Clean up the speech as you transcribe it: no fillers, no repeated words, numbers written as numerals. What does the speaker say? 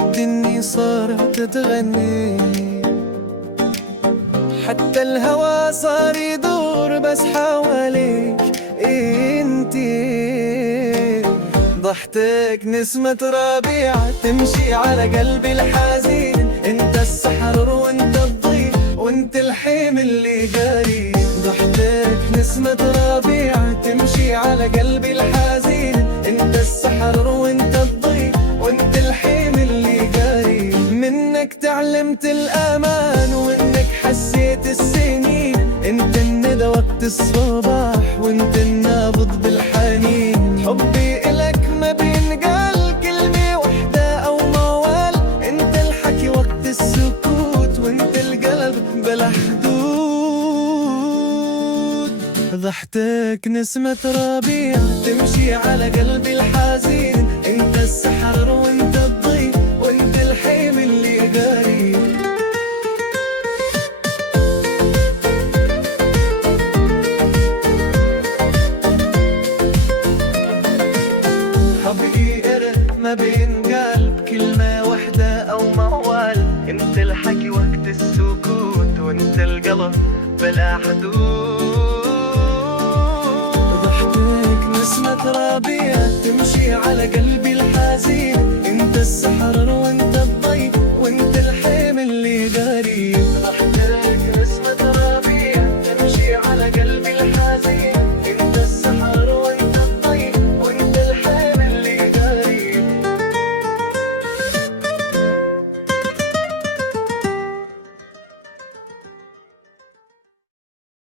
الدنيا صارت تغني، حتى الهوى صار يدور بس حواليك انتي. ضحتك نسمة ربيع تمشي على قلبي الحزين، انت السحر وانت الضي وانت الحيم اللي جاري. ضحتك نسمة ربيع تمشي على قلبي الحزين، انت السحر وانت الضي وانت الحيم اللي جاري. منك تعلمت الامان وانك حسيت السنين، انت الندى وقت الصباح وانت النابض بالحنين. حبي الك ما بينقال كلمة وحدة او موال، انت الحكي وقت السكوت وانت القلب بلا حدود. ضحتك نسمة ربيع تمشي على قلبي الحزين، انت السحر وانت الضي وانت الحيم اللي قاري. حبي إلك ما بينقال كلمة وحدة أو موال، انت الحكي وقت السكوت وانت القلب بلا حدود. ضحكك نسمة ربيع تمشي على قلبي الحزين، انت السحر وانت